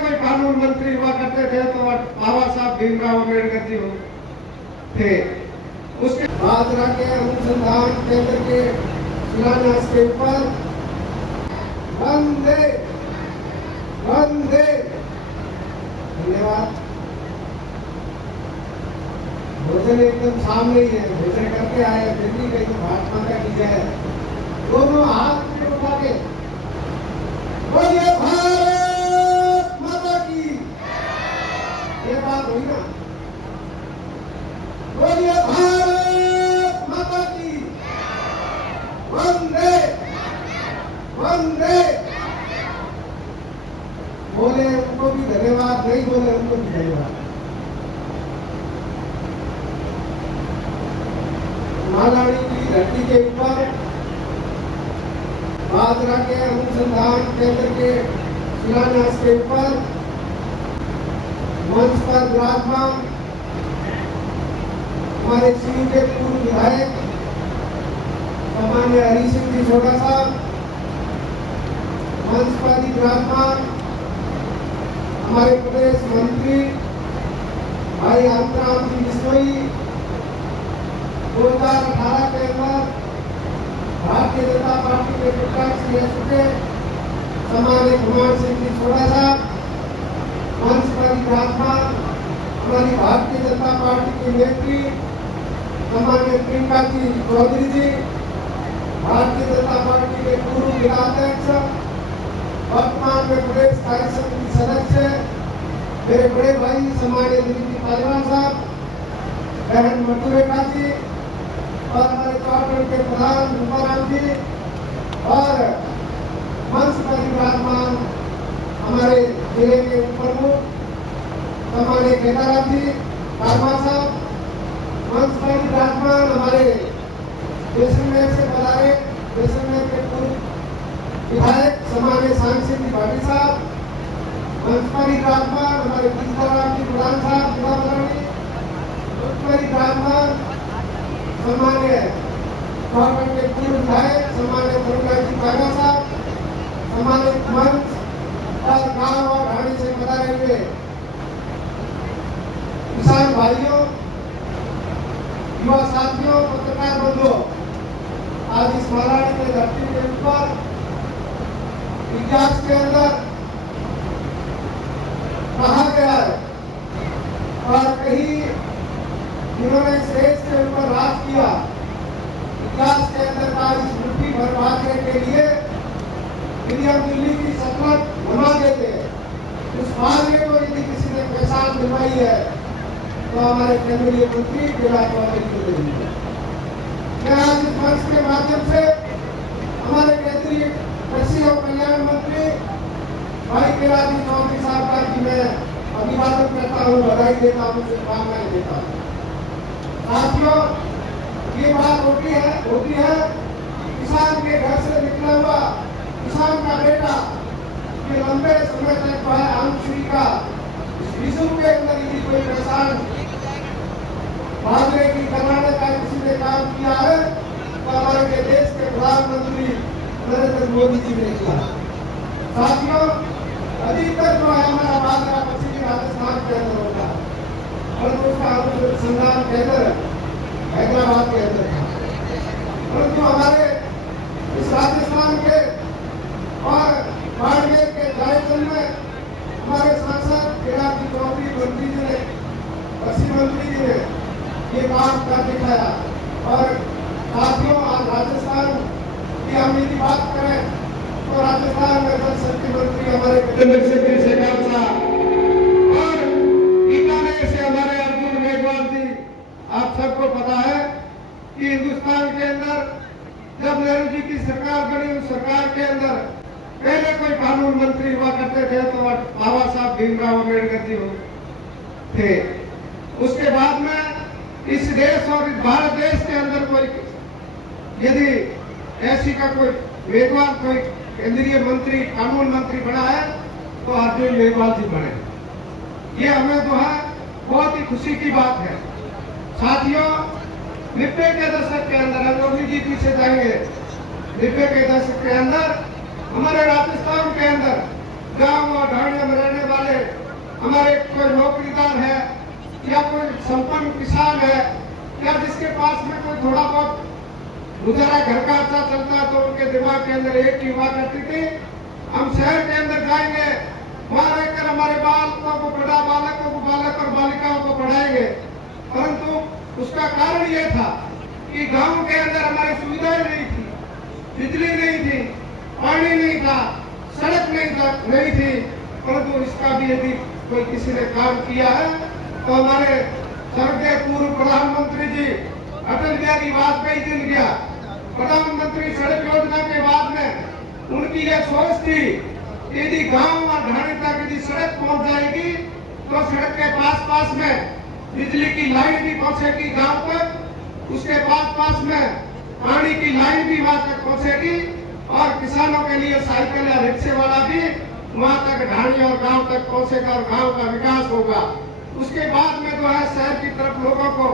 कोई कानून मंत्री हुआ करते थे तो बाबा साहब भीमराव अम्बेडकर जी थे। उसके आगरा के अनुसंधान केंद्र के शिलान्यास के ऊपर वंदे वंदे। धन्यवाद। भोजन एकदम सामने ही है, भोजन करके आए दिल्ली गई तो भारत माता की जय। दोनों हाथ में उठा के बोलिए भारत माता की। ये बात हुई ना, बोलिए भारत माता की। वंदे वंदे। बोले उनको भी धन्यवाद, नहीं बोले उनको भी धन्यवाद। महारानी की धरती के ऊपर आगरा के अनुसंधान केंद्र के शिलान्यास के ऊपर मंच पर विराजमान हमारे शिव के पूर्व विधायक सामान्य हरि सिंह जी छोटा साहब, मंच पर विराजमान हमारे प्रदेश मंत्री भाई अंतराम जी बिश्नोई, 2018 के अंदर भारतीय जनता पार्टी के विधायक श्री एसके सामान्य कुमार सिंह जी छोटा साहब, मंच पर विराजमान हमारी भारतीय जनता पार्टी की नेत्री सामान्य प्रियंका जी चौधरी जी, भारतीय जनता पार्टी के पूर्व जिलाध्यक्ष, वर्तमान में प्रदेश कार्य समिति सदस्य मेरे बड़े भाई सामान्य दिलीप पालीवाल साहब, बहन मधुरेखा जी और हमारे चौटगढ़ के प्रधान रूपाराम जी और मंच पर विराजमान हमारे जिले के प्रमुख सामान्य केदाराम जी कारमा साहब, मंच पर विराजमान हमारे जैसलमेर से पधारे जैसलमेर के पूर्व विधायक सामान्य सांसद जी भाटी साहब, मंच पर विराजमान हमारे सीताराम जी प्रधान साहब मंच पर विराजमान सामान्य चौटगढ़ के पूर्व विधायक सामान्य दुर्गा जी कागा साहब, सामान्य मंच और गांव और ढाणी से पधारे हुए किसान भाइयों, युवा साथियों, पत्रकार बंधुओं, आज इस महारानी के धरती के ऊपर इतिहास के अंदर कहा गया है और कहीं जिन्होंने इस देश के ऊपर राज किया, इतिहास के अंदर का इस मुट्ठी भर भागने के लिए विलियम दिल्ली की सल्तनत बना देते, उस भाग्य को यदि किसी ने पहचान दिलवाई है तो हमारे केंद्रीय मंत्री कैलाश चौधरी को देंगे। मैं आज इस मंच के माध्यम से हमारे केंद्रीय कृषि और कल्याण मंत्री भाई कैलाश चौधरी साहब का कि मैं अभिवादन करता हूँ, बधाई देता हूँ, शुभकामनाएं देता हूँ। साथियों, ये बात होती है किसान के घर से निकला हुआ किसान का बेटा ये लंबे समय तक जो है आमश्री का विश्व के अंदर यदि कोई पहचान भागने की कराने का किसी ने काम किया है तो हमारे देश के प्रधानमंत्री नरेंद्र मोदी जी ने किया। साथियों, अधिकतर जो है हमारा बांद्रा पश्चिमी राजस्थान के अंदर होता है और उसका अनुसंधान केंद्र हैदराबाद के अंदर था, परंतु हमारे इस राजस्थान के और बाड़मेर के रायचंद में हमारे सांसद कैलाश चौधरी मंत्री जी ने, कृषि मंत्री जी ने ये काम कर दिखाया। और साथियों, आज राजस्थान की हम यदि बात करें तो राजस्थान में जल शक्ति मंत्री हमारे चंद्रशेखर शेखावत साहब और बीकानेर से हमारे अर्जुन मेघवाल जी। आप सबको पता है कि हिंदुस्तान के अंदर जब नेहरू जी की सरकार बनी, उस सरकार के अंदर पहले कोई कानून मंत्री हुआ करते थे तो बाबा साहब भीमराव अम्बेडकर जी थे। उसके बाद में इस देश और इस भारत देश के अंदर कोई यदि ऐसी का कोई मेघवाल कोई केंद्रीय मंत्री कानून मंत्री बना है तो अर्जुन मेघवाल जी बने। ये हमें जो है बहुत ही खुशी की बात है। साथियों, 90 के दशक के अंदर, अंग्रेजी जी पीछे जाएंगे, 90 के दशक के अंदर हमारे राजस्थान के अंदर गांव और ढाणियों में रहने वाले हमारे कोई नौकरीदार है या कोई संपन्न किसान है या जिसके पास में कोई थोड़ा बहुत गुजारा घर का अच्छा चलता है, तो उनके दिमाग के अंदर एक ही हुआ करती थी, हम शहर के अंदर जाएंगे, वहां रहकर हमारे बालकों को बालक और बालिकाओं को पढ़ाएंगे। परंतु उसका कारण यह था कि गांव के अंदर हमारी सुविधाएं नहीं थी, बिजली नहीं थी, पानी नहीं था, सड़क नहीं थी। परंतु इसका भी यदि कोई किसी ने काम किया है तो हमारे स्वर्गीय पूर्व प्रधानमंत्री जी अटल बिहारी वाजपेयी जी ने किया। प्रधानमंत्री सड़क योजना के बाद में उनकी यह सोच थी कि यदि गांव और ढाणी तक यदि सड़क पहुंच जाएगी तो सड़क के पास में बिजली की लाइन भी पहुंचेगी गांव तक, उसके पास में पानी की लाइन भी वहां तक पहुंचेगी और किसानों के लिए साइकिल या रिक्शे वाला भी वहां तक ढाणी और गांव तक पहुंचेगा और गांव का विकास होगा। उसके बाद में जो है शहर की तरफ लोगों को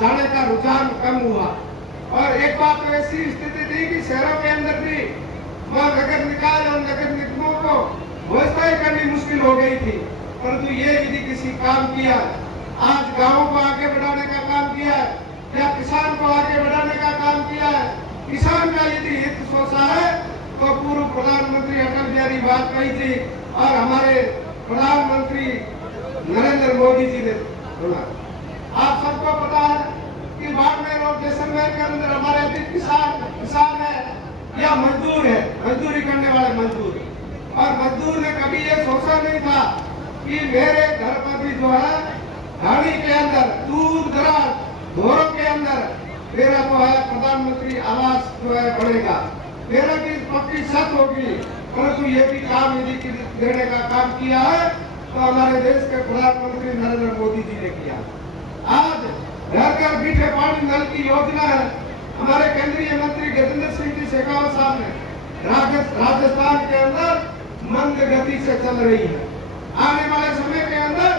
जाने का रुझान कम हुआ और एक बात तो ऐसी स्थिति थी कि शहरों के अंदर भी वहाँ नगर निकाय और नगर निगमों को व्यवस्थाएं करनी मुश्किल हो गई थी। परंतु ये यदि किसी काम किया, आज गाँव को आगे बढ़ाने का काम किया है या किसान को आगे बढ़ाने का काम किया है, किसान का यदि हित सोचा है तो पूर्व प्रधानमंत्री अटल बिहारी वाजपेयी जी और हमारे प्रधानमंत्री नरेंद्र मोदी जी ने सुना। आप सबको पता है कि बाड़मेर और जैसलमेर के अंदर हमारे अधिक किसान है या मजदूर है, मजदूरी करने वाले मजदूर, और मजदूर ने कभी ये सोचा नहीं था कि मेरे घर पर भी जो है ढाणी के अंदर दूर दराज घरों के अंदर मेरा जो है प्रधानमंत्री आवास जो है बढ़ेगा, मेरा भी पक्की छत होगी। परंतु ये भी काम यदि देने का काम किया है तो हमारे देश के प्रधानमंत्री नरेंद्र मोदी जी ने किया। आज घर घर मीठे पानी नल की योजना है, हमारे केंद्रीय मंत्री गजेंद्र सिंह जी शेखावत साहब ने राजस्थान के अंदर मंद गति से चल रही है। आने वाले समय के अंदर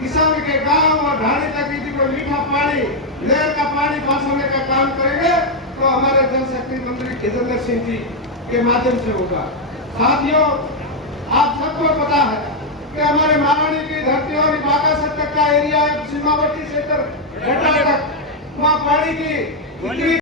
किसान के गांव और ढाणी तक यदि कोई मीठा पानी नहर का पानी पहुंचाने का काम करेंगे तो हमारे जल शक्ति मंत्री गजेंद्र सिंह जी के माध्यम से होगा। साथियों, आप सबको पता है कि हमारे महारानी की धरती और बागा सत्तक का एरिया है, सीमावर्ती क्षेत्र घाटा तक, वहाँ पानी की इतनी